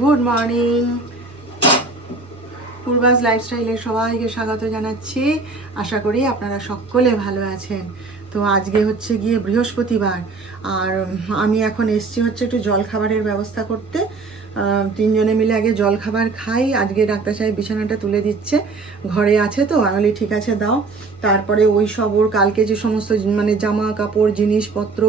Good morning পূর্বাস লাইফস্টাইলে সবাইকে স্বাগত জানাচ্ছি। আশা করি আপনারা সকলে ভালো আছেন। তো আজকে হচ্ছে গিয়ে বৃহস্পতিবার। আর আমি এখন এসছি হচ্ছে একটু জলখাবারের ব্যবস্থা করতে। তিনজনে মিলে আগে জল খাবার খাই। আজকে ডাক্তার সাহেব বিছানাটা তুলে দিচ্ছে। ঘরে আছে তো? আমি ঠিক আছে দাও। তারপরে ওই সব ওর কালকে যে সমস্ত মানে জামা কাপড় জিনিসপত্র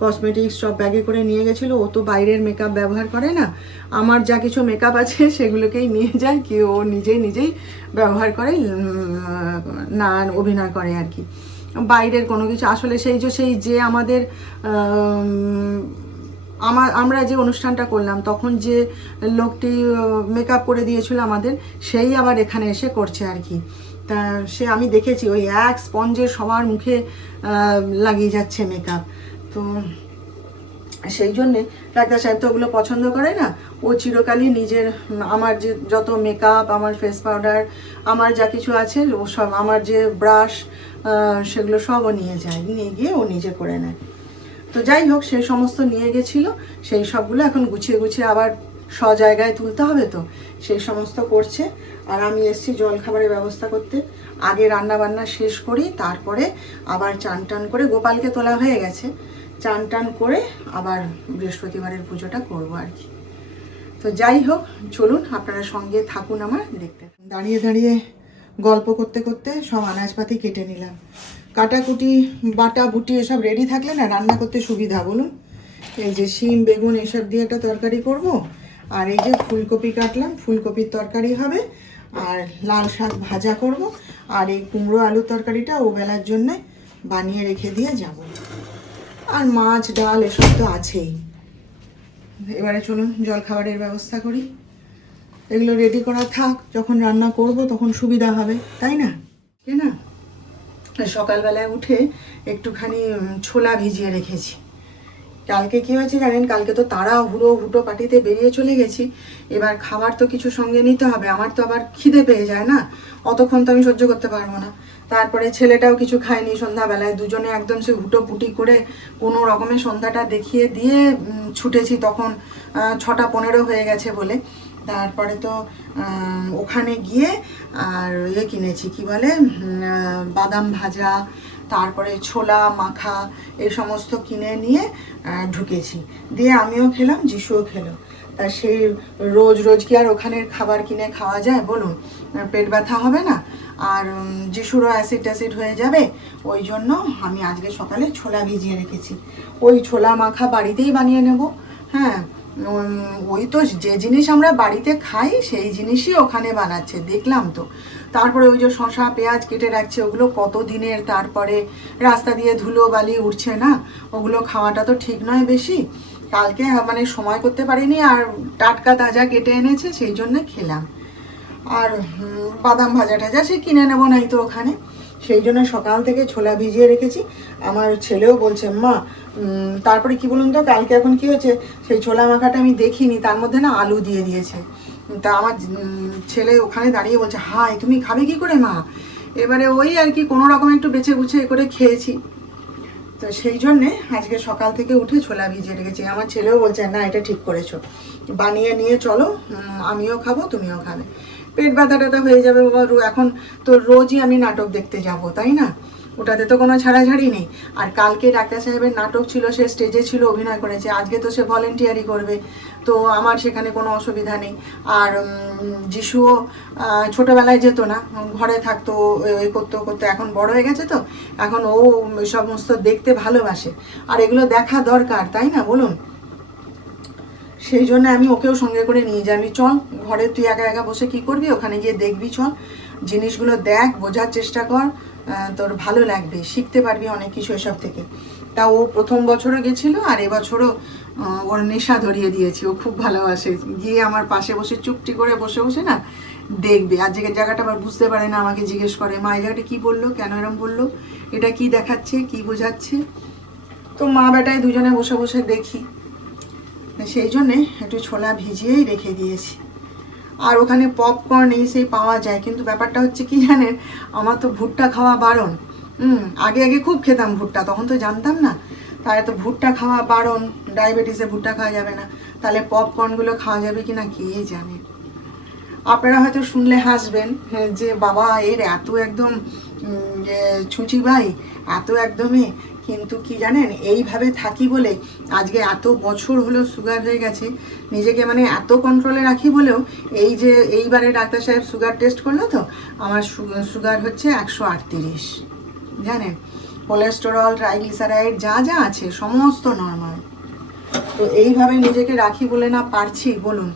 কসমেটিক্স সব ব্যাগে করে নিয়ে গেছিল ও তো বাইরের মেকআপ ব্যবহার করে না। আমার যা কিছু মেকআপ আছে সেগুলোকেই নিয়ে যায় কি ও নিজেই নিজেই ব্যবহার করে না অভিনয় করে আর কি। বাইরের কোনো কিছু আসলে সেই যে সেই যে আমাদের আম, আমার, আমরা যে অনুষ্ঠানটা করলাম, তখন যে লোকটি মেকআপ করে দিয়েছিল আমাদের, সেই আবার এখানে এসে করছে আর কি। তা সে আমি দেখেছি, ওই এক স্পঞ্জে সবার মুখে লাগিয়ে যাচ্ছে মেকআপ তো সেই জন্যে ডাক্তার সাহেব তো ওগুলো পছন্দ করে না। ও চিরকালই নিজের, আমার যে যত মেকআপ আমার ফেস পাউডার আমার যা কিছু আছে, ও সব, আমার যে ব্রাশ সেগুলো সব ও নিয়ে যায়, নিয়ে গিয়ে ও নিজে করে নেয়। তো যাই হোক, সেই সমস্ত নিয়ে গেছিল। সেই সবগুলো এখন গুছিয়ে গুছিয়ে আবার স জায়গায় তুলতে হবে তো। সেই সমস্ত করছে। আর আমি এসছি জল খাবারের ব্যবস্থা করতে। আগে রান্না বান্না শেষ করি, তারপরে আবার চান টান করে গোপালকে তোলা হয়ে গেছে। চান টান করে আবার বৃহস্পতিবারের পুজোটা করব আর কি। তো যাই হোক, চলুন, আপনারা সঙ্গে থাকুন আমার, দেখতে দাঁড়িয়ে দাঁড়িয়ে গল্প করতে করতে সব আনাজপাতি কেটে নিলাম। কাটাকুটি, বাটা, বুটি এসব রেডি থাকলে না রান্না করতে সুবিধা, বলুন। এই যে শিম, বেগুন এসব দিয়ে একটা তরকারি করব। আর এই যে ফুলকপি কাটলাম, ফুলকপির তরকারি হবে। আর লাল শাক ভাজা করব। আর এই কুমড়ো আলুর তরকারিটা ও বেলার জন্যে বানিয়ে রেখে দিয়ে যাব। আর মাছ, ডাল এসব তো আছেই। এবারে চলুন জল খাবারের ব্যবস্থা করি। এগুলো রেডি করা থাক, যখন রান্না করব তখন সুবিধা হবে, তাই না? তাই না? সকালবেলায় উঠে একটুখানি ছোলা ভিজিয়ে রেখেছি। কালকে কি হয়েছে জানেন? কালকে তো তারা হুড়ো হুটো পাটিতে বেরিয়ে চলে গেছি। এবার খাবার তো কিছু সঙ্গে নিতে হবে। আমার তো আবার খিদে পেয়ে যায় না? অতক্ষণ তো আমি সহ্য করতে পারব না। তারপরে ছেলেটাও কিছু খায়নি সন্ধ্যাবেলায়। দুজনে একদম সে হুটো পুটি করে কোনো রকমের সন্ধ্যাটা দেখিয়ে দিয়ে ছুটেছি। তখন ছটা পনেরো হয়ে গেছে বলে। তারপরে তো ওখানে গিয়ে, আর ইয়ে কিনেছি, কি বলে বাদাম ভাজা, তারপরে ছোলা, মাখা এই সমস্ত কিনে নিয়ে ঢুকেছি। দিয়ে আমিও খেলাম, যিশুও খেলো। তা সেই রোজ রোজ কি আর ওখানের খাবার কিনে খাওয়া যায়? বলুন পেট ব্যথা হবে না? আর যিশুরও অ্যাসিড ট্যাসিড হয়ে যাবে, ওই জন্য আমি আজকে সকালে ছোলা ভিজিয়ে রেখেছি। ওই ছোলা মাখা বাড়িতেই বানিয়ে নেব। হ্যাঁ ওই তো যে জিনিস আমরা বাড়িতে খাই, সেই জিনিসই ওখানে বানাচ্ছে, দেখলাম তো। তারপরে ওই যে শশা পেঁয়াজ কেটে রাখছে, ওগুলো কত দিনের তারপরে রাস্তা দিয়ে ধুলো বালি উঠছে না? ওগুলো খাওয়াটা তো ঠিক নয় বেশি। কালকে মানে সময় করতে পারিনি, আর টাটকা তাজা কেটে এনেছে, সেই জন্য খেলাম। আর বাদাম ভাজা টাজা সে কিনে নেব নাই তো ওখানে। সেই জন্য সকাল থেকে ছোলা ভিজিয়ে রেখেছি। আমার ছেলেও বলছে, মা তারপরে কি বলুন তো, কালকে এখন কি হয়েছে? সেই ছোলা মাখাটা আমি দেখিনি, তার মধ্যে না আলু দিয়ে দিয়েছে। তা আমার ছেলে ওখানে দাঁড়িয়ে বলছে হাই তুমি খাবে কি করে, মা? এবারে ওই আর কি কোনো রকম একটু বেছে গুছে এ করে খেয়েছি। তো সেই জন্যে আজকে সকাল থেকে উঠে ছোলা ভিজিয়ে রেখেছি। আমার ছেলেও বলছে, না, এটা ঠিক করেছ। বানিয়ে নিয়ে চলো আমিও খাব, তুমিও খাবে। পেট ব্যথা ট্যাথা হয়ে যাবে বাবা। এখন তো রোজই আমি নাটক দেখতে যাব, তাই না? ওটাতে তো কোনো ছাড়াছাড়ি নেই। আর কালকে ডাক্তার সাহেবের নাটক ছিল, সে স্টেজে ছিল, অভিনয় করেছে। আজকে তো সে ভলেন্টিয়ারি করবে। তো আমার সেখানে কোনো অসুবিধা নেই। আর যিশুও ছোটোবেলায় যেত না, ঘরে থাকতো, এ করতো করতো। এখন বড় হয়ে গেছে তো। এখন ও সমস্ত দেখতে ভালোবাসে। আর এগুলো দেখা দরকার, তাই না? বলুন। সেই জন্য আমি ওকেও সঙ্গে করে নিয়ে যাই। চল, ঘরে তুই একা একা বসে কি করবি? ওখানে গিয়ে দেখবি, চল। জিনিসগুলো দেখ, বোঝার চেষ্টা কর। তোর ভালো লাগবে, শিখতে পারবি অনেক কিছু এসব থেকে। তা ও প্রথম বছরও গেছিল আর এবছরও ওর নেশা ধরিয়ে দিয়েছি। ও খুব ভালোবাসে। গিয়ে আমার পাশে বসে চুপটি করে বসে বসে না দেখবে। আর যে জায়গাটা আবার বুঝতে পারে না, আমাকে জিজ্ঞেস করে, মা, এই জায়গাটা কী বলল? কেন এরম বলল? এটা কি দেখাচ্ছে? কি বোঝাচ্ছে? তো মা বেটায় দুজনে বসে বসে দেখি। সেই জন্যে একটু ছোলা ভিজিয়েই রেখে দিয়েছি। আর ওখানে পপকর্ন এই সেই পাওয়া যায় কিন্তু ব্যাপারটা হচ্ছে কি জানেন আমার তো ভুট্টা খাওয়া বারণ। হুম আগে আগে খুব খেতাম ভুট্টা তখন তো জানতাম না। তাই তো ভুট্টা খাওয়া বারণ ডায়াবেটিসে ভুট্টা খাওয়া যাবে না। তাহলে পপকর্নগুলো খাওয়া যাবে কি না কে জানে? আপনারা হয়তো শুনলে হাসবেন হ্যাঁ, যে বাবা এর এত একদম ছুঁচি ভাই এত একদমই কিন্তু কি জানেন, এইভাবে থাকি বলে আজকে এত বছর হলেও সুগার হয়ে গেছে, নিজেকে মানে এত কন্ট্রোলে রাখি বলেও এই যে এইবারে ডাক্তার সাহেব সুগার টেস্ট করল তো, আমার সুগার হচ্ছে একশো আটত্রিশ। জানেন? কোলেস্টেরল ট্রাইগ্লিসারাইড যা যা আছে, সমস্ত নর্মাল তো এইভাবে নিজেকে রাখি বলে না পারছি, বলুন।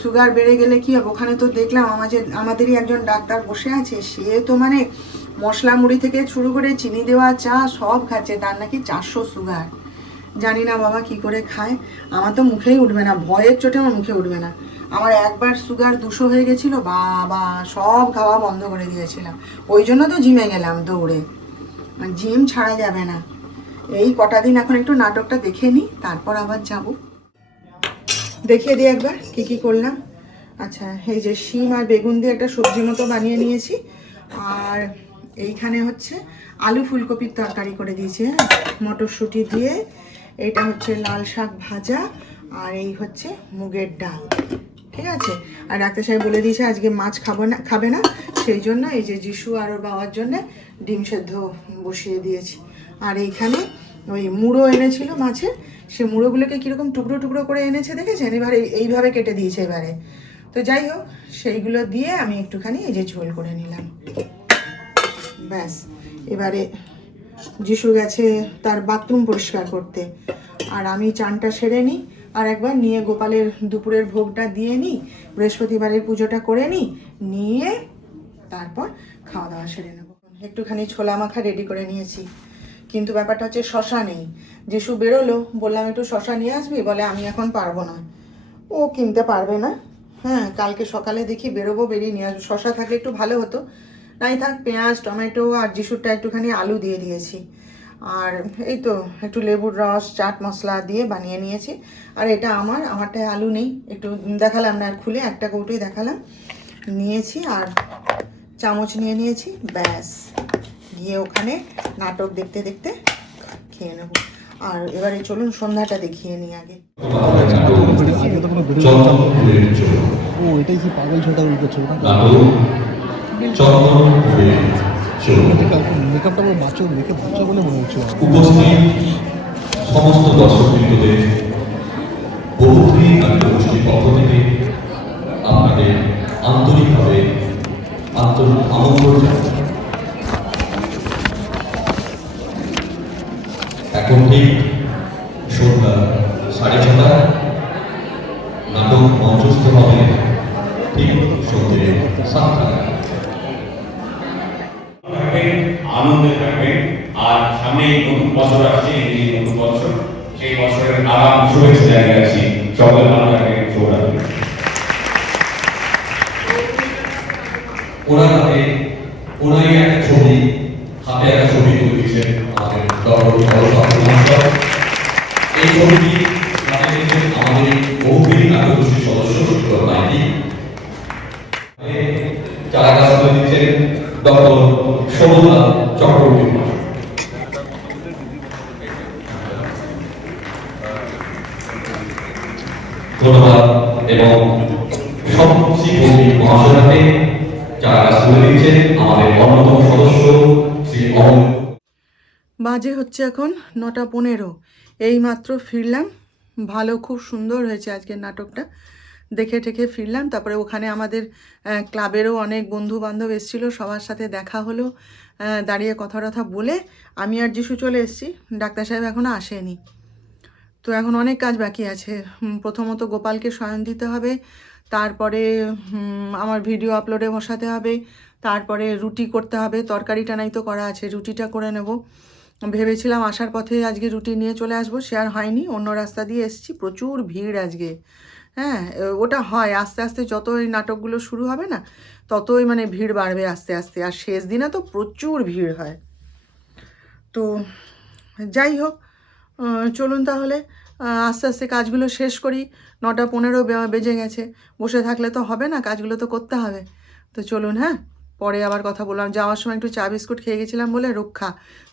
সুগার বেড়ে গেলে কি হবে? ওখানে তো দেখলাম আমাদের আমাদেরই একজন ডাক্তার বসে আছে, সে তো মানে মশলা মুড়ি থেকে শুরু করে চিনি দেওয়া, চা সব খাচ্ছে, তার নাকি চারশো সুগার। জানি না বাবা কি করে খায়। আমার তো মুখেই উঠবে না, ভয়ের চোটে আমার মুখে উঠবে না। আমার একবার সুগার দুশো হয়ে গেছিল, বাবা, সব খাওয়া বন্ধ করে দিয়েছিলাম। ওই জন্য তো জিমে গেলাম দৌড়ে। জিম ছাড়া যাবে না। এই কটা দিন এখন একটু নাটকটা দেখে নিই, তারপর আবার যাব। দেখিয়ে দিই একবার কি কি করলাম। আচ্ছা এই যে শিম আর বেগুন দিয়ে একটা সবজি মতো বানিয়ে নিয়েছি। আর এইখানে হচ্ছে আলু ফুলকপির তরকারি করে দিয়েছি হ্যাঁ? মটরশুঁটি দিয়ে। এটা হচ্ছে লাল শাক ভাজা আর এই হচ্ছে মুগের ডাল, ঠিক আছে? আর ডাক্তার সাহেব বলে দিয়েছে আজকে মাছ খাব না, খাবে না, সেই জন্য এই যে যিশু আর ওর বাবার জন্য ডিম সেদ্ধ বসিয়ে দিয়েছি। আর এইখানে ওই মুড়ো এনেছিল মাছের সে মুড়োগুলোকে কীরকম টুকরো টুকরো করে এনেছে দেখেছেন? এবারে এইভাবে কেটে দিয়েছে এবারে। তো যাই হোক, সেইগুলো দিয়ে আমি একটুখানি এই যে ঝোল করে নিলাম। ব্যাস। এবারে যিশু গেছে তার বাথরুম পরিষ্কার করতে। আর আমি চানটা সেরে নিই, আর একবার নিয়ে গোপালের দুপুরের ভোগটা দিয়ে নিই, বৃহস্পতিবারের পুজোটা করে নিই, নিয়ে তারপর খাওয়া দাওয়া সেরে নেব। একটুখানি ছোলা মাখা রেডি করে নিয়েছি। কিন্তু ব্যাপারটা হচ্ছে শশা নেই। যিশু বেরোলো, বললাম, একটু শশা নিয়ে আসবি? বলে, আমি এখন পারব না। ও কিনতে পারবে না? হ্যাঁ কালকে সকালে দেখি বেরোবো, বেরিয়ে নিয়ে আসব। শশা থাকলে একটু ভালো হতো। নাই থাক পেঁয়াজ টমেটো আর যিশুরটা একটুখানি আলু দিয়ে দিয়েছি। আর এই তো একটু লেবুর রস চাট মশলা দিয়ে বানিয়ে নিয়েছি। আর এটা আমার আমারটায় আলু নেই। একটু দেখালাম না আর খুলে একটা কৌটোই দেখালাম। নিয়েছি আর চামচ নিয়ে নিয়েছি ব্যাস। গিয়ে ওখানে নাটক দেখতে দেখতে খেয়ে নেব। আর এবারে চলুন সন্ধ্যাটা দেখিয়ে নিই আগে। ও এটাই সেই পাগল ছোটা উল্টো কালকে মেকআপটা আমার বাচ্চা দেখে বাচ্চা বলে মনে আমার। উপস্থিত সমস্ত দর্শকবৃন্দদের বহুদিন নাট্যগোষ্ঠীর পক্ষ থেকে আপনাদের আন্তরিকভাবে আন্তরিক আমন্ত্রণ জানাই এখন ঠিক সন্ধ্যা সাড়ে ছটায় নাটক মঞ্চস্থ হবে ঠিক সন্ধ্যে সাতটায় থাকবেন আনন্দে থাকবেন আর সামনে এই নতুন বছর আসছে এই নতুন বছর, সেই বছরের আগাম শুভেচ্ছা জানিয়ে যাচ্ছি সকল থাকবেন শুভরাত্রি। ওনার হাতে, ওনারই একটা ছবি, হাতে একটা ছবি তুলে দিয়েছেন আমাদের মহাশয় এই ছবিটি আমাদের বহুদিন চক্রবর্তী বাজে হচ্ছে এখন নটা পনেরো। এই মাত্র ফিরলাম। ভালো, খুব সুন্দর হয়েছে আজকের নাটকটা। দেখে টেখে ফিরলাম। তারপরে ওখানে আমাদের ক্লাবেরও অনেক বন্ধু বান্ধব এসেছিল। সবার সাথে দেখা হলো দাঁড়িয়ে কথা টথা বলে। আমি আর যিশু চলে এসেছি। ডাক্তার সাহেব এখনও আসেনি। তো এখন অনেক কাজ বাকি আছে। প্রথমত গোপালকে শয়ন দিতে হবে। তারপরে আমার ভিডিও আপলোডে বসাতে হবে। তারপরে রুটি করতে হবে। তরকারিটা নাই তো করা আছে। রুটিটা করে নেব। ভেবেছিলাম আসার পথে আজকে রুটি নিয়ে চলে আসব, সে আর হয়নি, অন্য রাস্তা দিয়ে এসেছি, প্রচুর ভিড় আজকে। হ্যাঁ ওটা হয়, আস্তে আস্তে যত এই নাটকগুলো শুরু হবে না, ততই মানে ভিড় বাড়বে আস্তে আস্তে, আর শেষ দিনে তো প্রচুর ভিড় হয়। তো যাই হোক চলুন তাহলে আস্তে আস্তে কাজগুলো শেষ করি, নটা পনেরো বেজে গেছে, বসে থাকলে তো হবে না, কাজগুলো তো করতে হবে। তো চলুন হ্যাঁ? পরে আবার কথা বললাম, যাওয়ার সময় একটু চা বিস্কুট খেয়ে গেছিলাম বলে রক্ষা।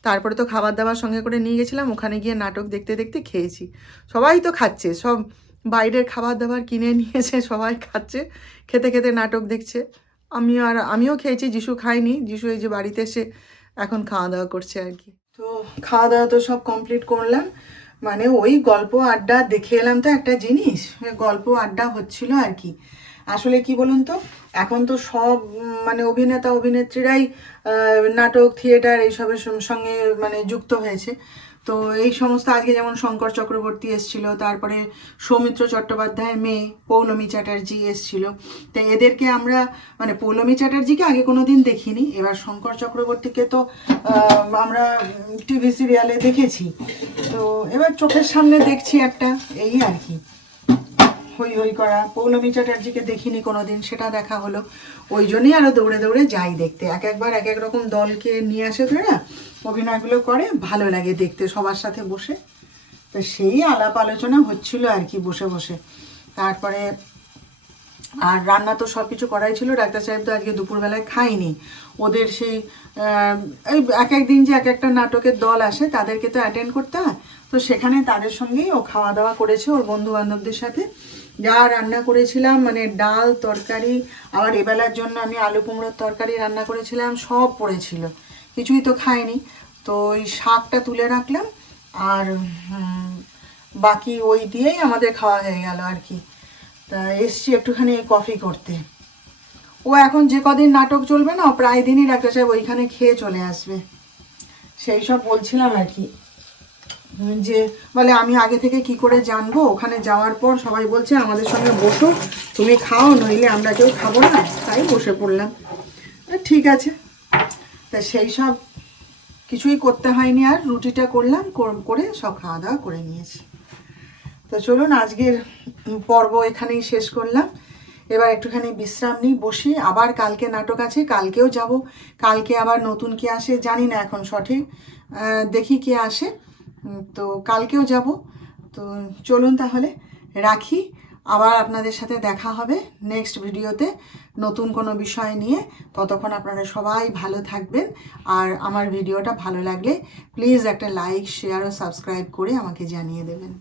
তারপরে তো খাবার দাবার সঙ্গে করে নিয়ে গেছিলাম, ওখানে গিয়ে নাটক দেখতে দেখতে খেয়েছি। সবাই তো খাচ্ছে, সব বাইরের খাবার দাবার কিনে নিয়েছে, সবাই খাচ্ছে, খেতে খেতে নাটক দেখছে। আমি আর, আমিও খেয়েছি, যিশু খাইনি যিশু এই যে বাড়িতে এসে এখন খাওয়া দাওয়া করছে আর কি। তো খাওয়া দাওয়া তো সব কমপ্লিট করলাম মানে ওই গল্প আড্ডা দেখে এলাম তো একটা জিনিস গল্প আড্ডা হচ্ছিল আর কি। আসলে কি বলুন তো, এখন তো সব মানে অভিনেতা, অভিনেত্রীরাই নাটক, থিয়েটার এইসবের সঙ্গে মানে যুক্ত হয়েছে। তো এই সমস্ত আজকে যেমন শঙ্কর চক্রবর্তী এসছিল, তারপরে সৌমিত্র চট্টোপাধ্যায়ের মেয়ে পৌলমী চ্যাটার্জি এসছিল। তো এদেরকে আমরা মানে পৌলমী চ্যাটার্জিকে আগে কোনো দিন দেখিনি, এবার শঙ্কর চক্রবর্তীকে তো আমরা টিভি সিরিয়ালে দেখেছি। তো এবার চোখের সামনে দেখছি একটা, এই আর কি। হই হই করা পৌলমী চ্যাটার্জিকে দেখিনি কোনোদিন, সেটা দেখা হলো। ওই জন্যই আরও দৌড়ে দৌড়ে যাই দেখতে। এক একবার এক এক রকম দলকে নিয়ে আসে না অভিনয়গুলো করে, ভালো লাগে দেখতে সবার সাথে বসে। তো সেই আলাপ আলোচনা হচ্ছিল আর কি বসে বসে। তারপরে আর রান্না তো সব কিছু করাই ছিল, ডাক্তার সাহেব তো আজকে দুপুরবেলায় খায়নি। ওদের সেই এই এক এক দিন যে এক একটা নাটকের দল আসে, তাদেরকে তো অ্যাটেন্ড করতে হয়। তো সেখানে তাদের সঙ্গেই ও খাওয়া দাওয়া করেছে ওর বন্ধু বান্ধবদের সাথে। যা রান্না করেছিলাম মানে ডাল, তরকারি, আবার এবেলার জন্য আমি আলু কুমড়োর তরকারি রান্না করেছিলাম, সব পড়েছিল। কিছুই তো খায়নি তো ওই শাকটা তুলে রাখলাম, আর বাকি ওই দিয়েই আমাদের খাওয়া হয়ে গেল আর কি। তা এসছি একটুখানি কফি করতে। ও এখন যে কদিন নাটক চলবে না প্রায় দিনই ডাক্তার সাহেব ওইখানে খেয়ে চলে আসবে। সেই সব বলছিলাম আর কি। যে, বলে আমি আগে থেকে কি করে জানব? ওখানে যাওয়ার পর সবাই বলছে, আমাদের সঙ্গে বসো, তুমি খাও, নইলে আমরা কেউ খাব না। তাই বসে পড়লাম। ঠিক আছে। তা সেই সব কিছুই করতে হয়নি আর, রুটিটা করলাম, করে সব খাওয়া দাওয়া করে নিয়েছি। তো চলুন, আজকের পর্ব এখানেই শেষ করলাম। এবার একটুখানি বিশ্রাম নিই, বসি। আবার কালকে নাটক আছে, কালকেও যাব। কালকে আবার নতুন কে আসে জানি না এখন সঠিক। দেখি কে আসে। তো কালকেও যাব। তো চলুন তাহলে, রাখি। আবার আপনাদের সাথে দেখা হবে নেক্সট ভিডিওতে নতুন কোনো বিষয় নিয়ে। ততক্ষণ আপনারা সবাই ভালো থাকবেন। আর আমার ভিডিওটা ভালো লাগলে প্লিজ একটা লাইক, শেয়ার ও সাবস্ক্রাইব করে আমাকে জানিয়ে দেবেন।